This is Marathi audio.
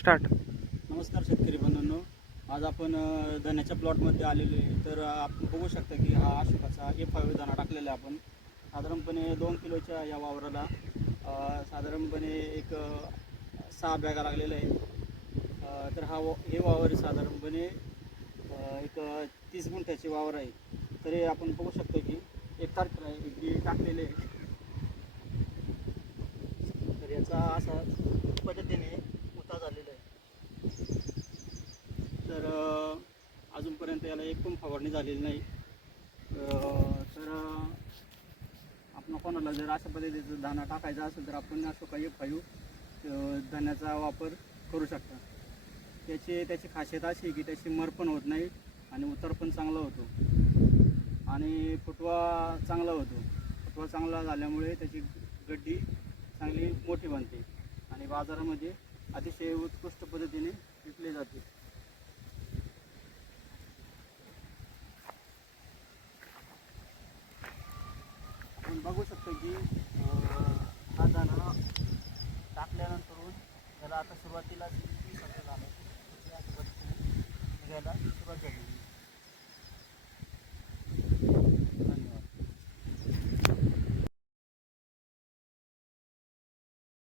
स्टार्ट नमस्कार शेतकरी बंधूंनो. आज आपण धन्याच्या प्लॉटमध्ये आलेलो आहे. तर आपण बघू शकता की हा अशोकाचा ए फाईव्ह दाणा टाकलेला आहे आपण. साधारणपणे दोन किलोच्या या वावराला साधारणपणे एक सहा बॅगा लागलेल्या आहे तर हा वा- हे वावर साधारणपणे एक तीस गुंठ्याचे वावर आहे. तर हे आपण बघू शकतो की एक तारखेला आहे, एक बी टाकलेले आहे. तर याचा असा पद्धतीने उता झालेला आहे तर अ, अजूनपर्यंत याला एक पण फवारणी झालेली नाही. तर आपण कोणाला जर अशा पद्धतीचं दाणा टाकायचा असेल तर आपण असं काही फायू धान्याचा वापर करू शकता. त्याची त्याची खासियत अशी आहे की त्याची मर पण होत नाही आणि उतर पण चांगला होतो. आणि फुटवा चांगला होतो. फुटवा चांगला झाल्यामुळे त्याची गड्डी चांगली मोठी बनते आणि बाजारामध्ये अतिशय उत्कृष्ट पद्धतीने विकले जाते. आपण बघू शकतो की हा दाणा टाकल्यानंतरून त्याला आता सुरुवातीला वीस वर्ष झालं. अशा निघायला सुरुवात झाली.